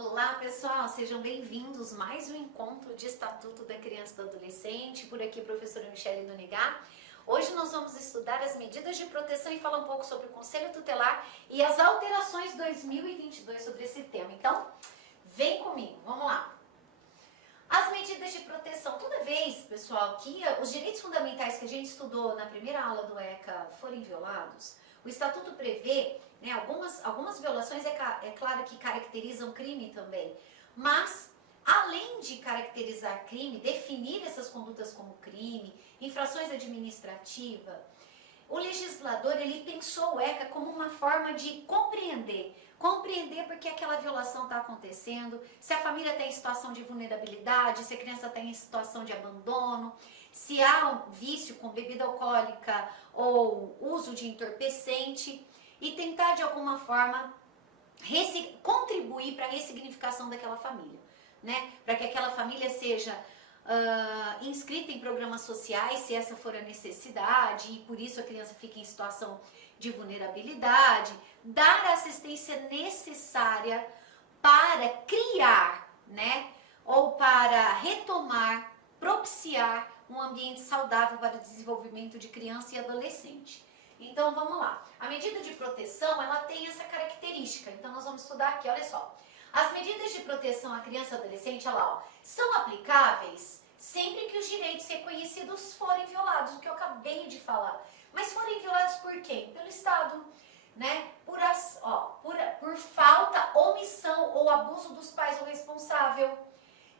Olá pessoal, sejam bem-vindos a mais um encontro de Estatuto da Criança e do Adolescente, por aqui professora Michele Donegá. Hoje nós vamos estudar as medidas de proteção e falar um pouco sobre o Conselho Tutelar e as alterações 2022 sobre esse tema. Então, vem comigo, vamos lá. As medidas de proteção, toda vez, pessoal, que os direitos fundamentais que a gente estudou na primeira aula do ECA forem violados, o Estatuto prevê, né, algumas violações, é claro que caracterizam crime também, mas além de caracterizar crime, definir essas condutas como crime, infrações administrativas, o legislador ele pensou o ECA como uma forma de compreender porque aquela violação está acontecendo, se a família está em situação de vulnerabilidade, se a criança está em situação de abandono, se há um vício com bebida alcoólica ou uso de entorpecente e tentar de alguma forma contribuir para a ressignificação daquela família, né? Para que aquela família seja inscrita em programas sociais, se essa for a necessidade, e por isso a criança fica em situação de vulnerabilidade, dar a assistência necessária para criar, né, ou para retomar, propiciar um ambiente saudável para o desenvolvimento de criança e adolescente. Então vamos lá, a medida de proteção ela tem essa característica, então nós vamos estudar aqui, olha só. As medidas de proteção à criança e adolescente, olha lá, ó, são aplicáveis sempre que os direitos reconhecidos forem violados, o que eu acabei de falar. Mas forem violados por quem? Pelo Estado, né? Por falta, omissão ou abuso dos pais ou responsável,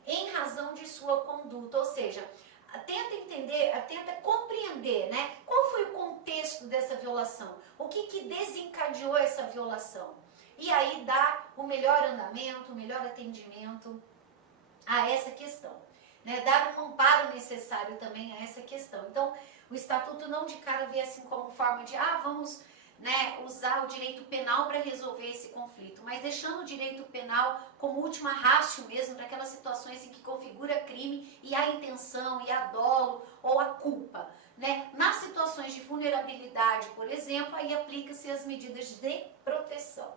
em razão de sua conduta. Ou seja, tenta entender, tenta compreender, né? Qual foi o contexto dessa violação? O que desencadeou essa violação? E aí dá o melhor andamento, o melhor atendimento a essa questão, né? Dar o amparo necessário também a essa questão. Então, o Estatuto não de cara vê assim como forma de, vamos, né, usar o direito penal para resolver esse conflito, mas deixando o direito penal como última ratio mesmo para aquelas situações em que configura crime e há intenção, e há dolo ou a culpa, né? Nas situações de vulnerabilidade, por exemplo, aí aplica-se as medidas de proteção.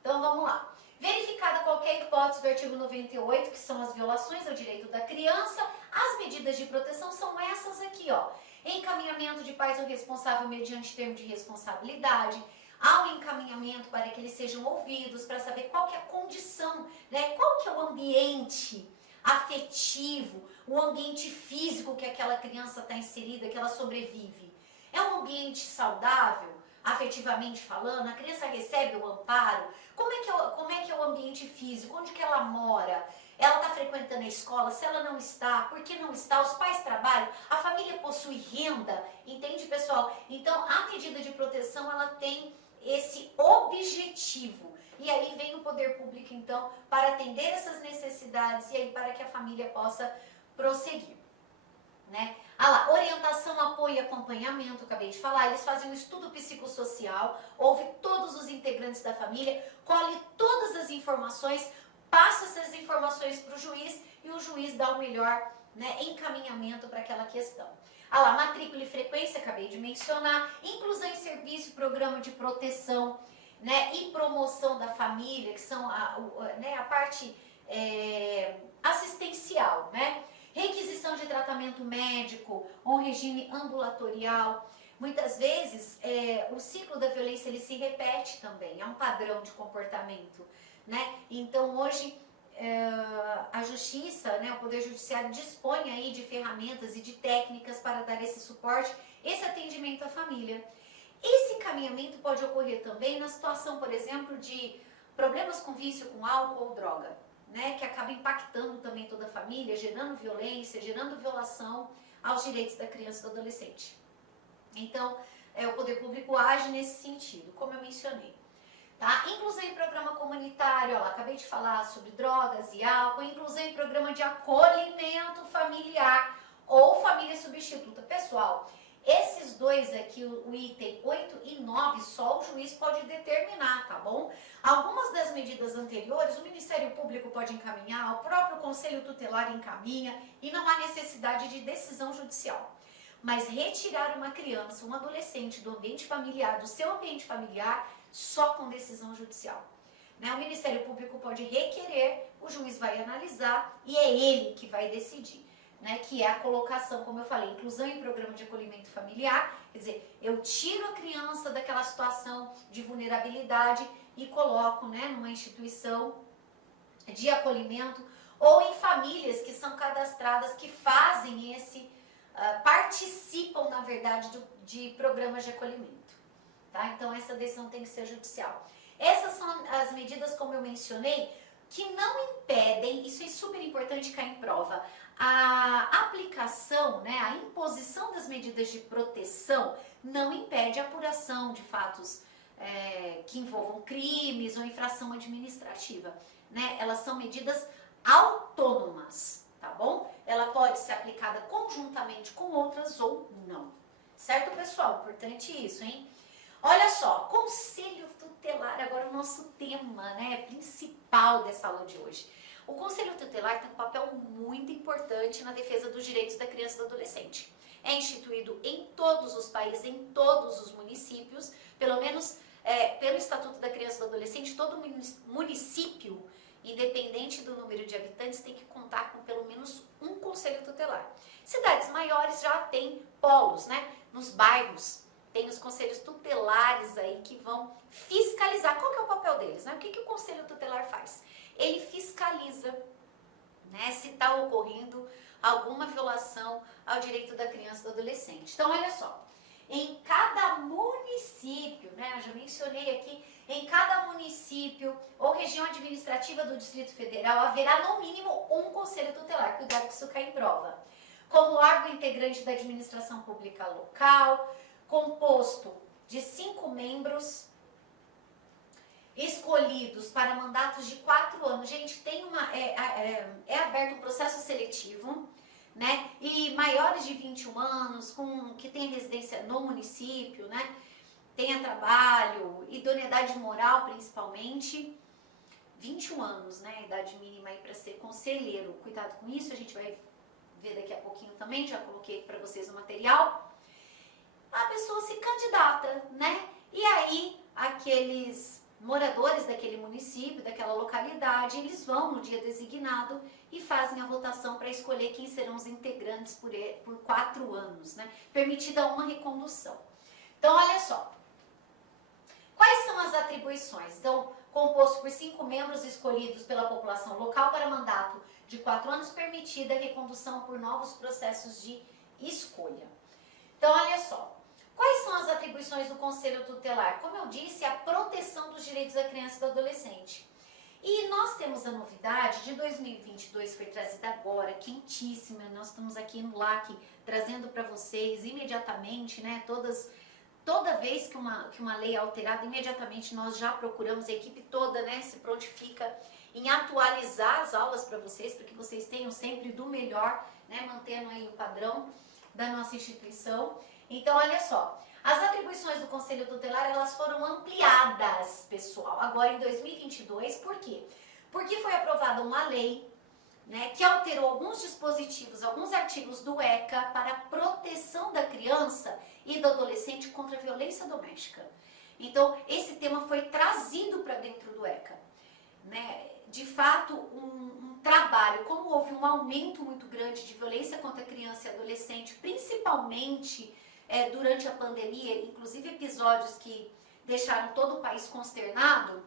Então vamos lá. Verificada qualquer hipótese do artigo 98, que são as violações ao direito da criança, as medidas de proteção são essas aqui, ó. Encaminhamento de pais ou responsável mediante termo de responsabilidade, ao encaminhamento para que eles sejam ouvidos, para saber qual que é a condição, né? Qual que é o ambiente afetivo, o ambiente físico que aquela criança está inserida, que ela sobrevive. É um ambiente saudável, afetivamente falando? A criança recebe o amparo? Como é que é o ambiente físico? Onde que ela mora? Ela está frequentando a escola? Se ela não está, por que não está? Os pais trabalham? A família possui renda? Entende, pessoal? Então, a medida de proteção, ela tem esse objetivo. E aí vem o poder público, então, para atender essas necessidades e aí para que a família possa prosseguir, né? Orientação, apoio e acompanhamento, acabei de falar, eles fazem um estudo psicossocial, ouve todos os integrantes da família, colhe todas as informações, passa essas informações para o juiz e o juiz dá o melhor, né, encaminhamento para aquela questão. Matrícula e frequência, acabei de mencionar, inclusão em serviço, programa de proteção, né, e promoção da família, que são a parte assistencial, né? Requisição de tratamento médico ou regime ambulatorial. Muitas vezes o ciclo da violência ele se repete também, é um padrão de comportamento, né? Então hoje a justiça, né, o Poder Judiciário dispõe aí de ferramentas e de técnicas para dar esse suporte, esse atendimento à família. Esse encaminhamento pode ocorrer também na situação, por exemplo, de problemas com vício, com álcool ou droga, né, que acaba impactando também toda a família, gerando violência, gerando violação aos direitos da criança e do adolescente. Então, o poder público age nesse sentido, como eu mencionei. Tá? Inclusão em programa comunitário, acabei de falar sobre drogas e álcool, inclusão em programa de acolhimento familiar ou família substituta. Pessoal, esses dois aqui, o item 8 e 9, só o juiz pode determinar, tá bom? Algumas das medidas anteriores, o Ministério Público pode encaminhar, o próprio Conselho Tutelar encaminha e não há necessidade de decisão judicial. Mas retirar uma criança, um adolescente do ambiente familiar, do seu ambiente familiar, só com decisão judicial. né? O Ministério Público pode requerer, o juiz vai analisar e é ele que vai decidir, né? Que é a colocação, como eu falei, inclusão em programa de acolhimento familiar, quer dizer, eu tiro a criança daquela situação de vulnerabilidade e coloco, né, numa instituição de acolhimento ou em famílias que são cadastradas, que fazem esse, participam, na verdade, de programas de acolhimento, tá? Então, essa decisão tem que ser judicial. Essas são as medidas, como eu mencionei, que não impedem, isso é super importante cair em prova, a aplicação, né, a imposição das medidas de proteção não impede a apuração de fatos que envolvam crimes ou infração administrativa, né? Elas são medidas autônomas, tá bom? Ela pode ser aplicada conjuntamente com outras ou não, certo, pessoal? Importante isso, hein? Olha só, conselho tutelar, agora o nosso tema, né, principal dessa aula de hoje. O conselho tutelar tem um papel muito importante na defesa dos direitos da criança e do adolescente. É instituído em todos os países, em todos os municípios, pelo menos pelo Estatuto da Criança e do Adolescente, todo município, independente do número de habitantes, tem que contar com pelo menos um conselho tutelar. Cidades maiores já têm polos, né? Nos bairros tem os conselhos tutelares aí que vão fiscalizar. Qual que é o papel deles, né? O que o conselho tutelar faz? Ele fiscaliza, né, se está ocorrendo alguma violação ao direito da criança e do adolescente. Então, olha só, em cada município, né, eu já mencionei aqui, em cada município ou região administrativa do Distrito Federal haverá no mínimo um conselho tutelar. Cuidado que isso cai em prova. Como órgão integrante da administração pública local, composto de 5 membros escolhidos para mandatos de 4 anos. Gente, tem é aberto um processo seletivo, né? E maiores de 21 anos, que tem residência no município, né? Tenha trabalho, idoneidade moral principalmente, 21 anos, né? Idade mínima aí para ser conselheiro. Cuidado com isso, a gente vai ver daqui a pouquinho também, já coloquei para vocês o material. A pessoa se candidata, né? E aí, aqueles moradores daquele município, daquela localidade, eles vão no dia designado e fazem a votação para escolher quem serão os integrantes por 4 anos, né? Permitida uma recondução. Então, olha só. Quais são as atribuições? Então, composto por 5 membros escolhidos pela população local para mandato de 4 anos, permitida a recondução por novos processos de escolha. Então, olha só. Quais são as atribuições do Conselho Tutelar? Como eu disse, a proteção dos direitos da criança e do adolescente. E nós temos a novidade de 2022, foi trazida agora, quentíssima. Nós estamos aqui no LAC trazendo para vocês imediatamente, né? Toda vez que uma lei é alterada, imediatamente nós já procuramos, a equipe toda, né, se prontifica em atualizar as aulas para vocês, para que vocês tenham sempre do melhor, né, mantendo aí o padrão da nossa instituição. Então, olha só, as atribuições do Conselho Tutelar, elas foram ampliadas, pessoal, agora em 2022, por quê? Porque foi aprovada uma lei, né, que alterou alguns dispositivos, alguns artigos do ECA para a proteção da criança e do adolescente contra a violência doméstica. Então, esse tema foi trazido para dentro do ECA, né? De fato, um trabalho, como houve um aumento muito grande de violência contra a criança e adolescente, principalmente durante a pandemia, inclusive episódios que deixaram todo o país consternado,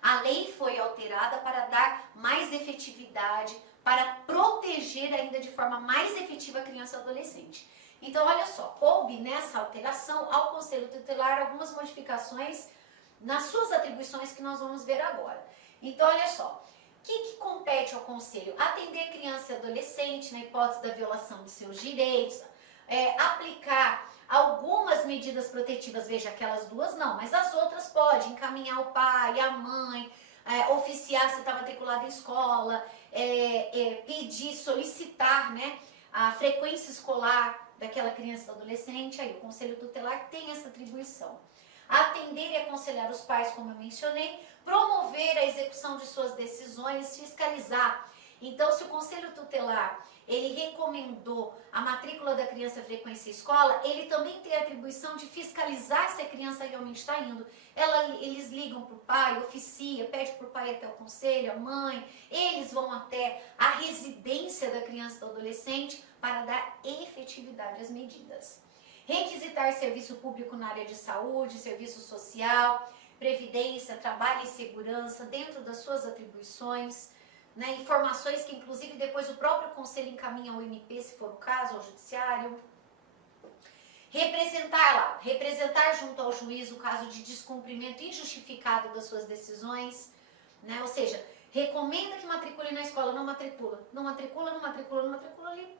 a lei foi alterada para dar mais efetividade, para proteger ainda de forma mais efetiva a criança e o adolescente. Então, olha só, coube nessa alteração ao Conselho Tutelar algumas modificações nas suas atribuições que nós vamos ver agora. Então, olha só, o que compete ao Conselho? Atender criança e adolescente na hipótese da violação de seus direitos, aplicar algumas medidas protetivas, veja, aquelas duas não, mas as outras pode encaminhar o pai, a mãe, oficiar se está matriculado em escola, pedir, solicitar, né, a frequência escolar daquela criança ou adolescente. Aí o Conselho Tutelar tem essa atribuição. Atender e aconselhar os pais, como eu mencionei, promover a execução de suas decisões, fiscalizar Então, se o Conselho Tutelar ele recomendou a matrícula da criança à frequência à escola, ele também tem a atribuição de fiscalizar se a criança realmente está indo. Eles ligam para o pai, oficia, pede para o pai ir até o conselho, a mãe, eles vão até a residência da criança e do adolescente para dar efetividade às medidas. Requisitar serviço público na área de saúde, serviço social, previdência, trabalho e segurança dentro das suas atribuições, né, informações que inclusive depois o próprio conselho encaminha ao MP, se for o caso, ao judiciário. Representar junto ao juiz o caso de descumprimento injustificado das suas decisões, né, ou seja, recomenda que matricule na escola, não matricula, ele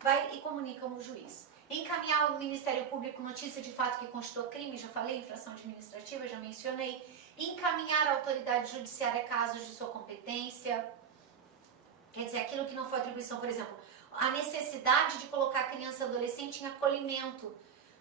vai e comunica ao juiz. Encaminhar ao Ministério Público notícia de fato que constitui crime, já falei, infração administrativa, já mencionei. Encaminhar à autoridade judiciária casos de sua competência. Quer dizer, aquilo que não foi atribuição, por exemplo, a necessidade de colocar a criança e adolescente em acolhimento,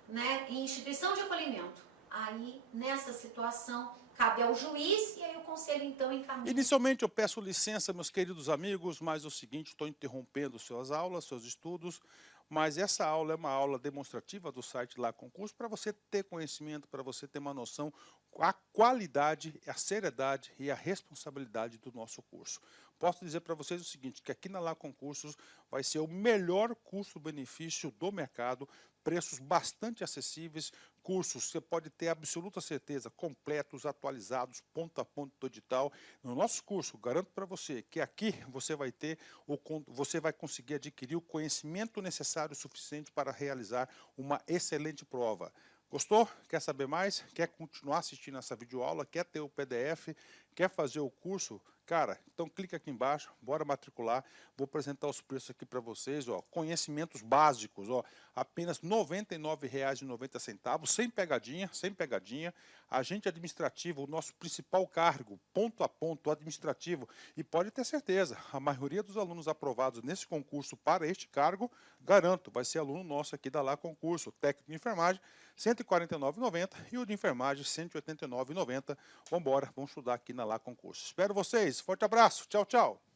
né, em instituição de acolhimento. Aí, nessa situação, cabe ao juiz e aí o conselho, então, encaminha. Inicialmente, eu peço licença, meus queridos amigos, mas é o seguinte, estou interrompendo suas aulas, seus estudos, mas essa aula é uma aula demonstrativa do site Lá Concurso para você ter conhecimento, para você ter uma noção, a qualidade, a seriedade e a responsabilidade do nosso curso. Posso dizer para vocês o seguinte, que aqui na Lá Concursos vai ser o melhor custo-benefício do mercado, preços bastante acessíveis, cursos, você pode ter absoluta certeza, completos, atualizados, ponto a ponto do edital. No nosso curso, garanto para você que aqui você vai conseguir adquirir o conhecimento necessário suficiente para realizar uma excelente prova. Gostou? Quer saber mais? Quer continuar assistindo essa videoaula? Quer ter o PDF? Quer fazer o curso? Cara, então clica aqui embaixo, bora matricular. Vou apresentar os preços aqui para vocês, ó. Conhecimentos básicos, ó, apenas R$ 99,90, sem pegadinha. Agente administrativo, o nosso principal cargo, ponto a ponto administrativo. E pode ter certeza, a maioria dos alunos aprovados nesse concurso para este cargo, garanto, vai ser aluno nosso aqui da Lá Concurso. Técnico de enfermagem, R$ 149,90 e o de enfermagem, R$ 189,90. Vamos embora, vamos estudar aqui na Lá Concurso. Espero vocês. Forte abraço. Tchau, tchau.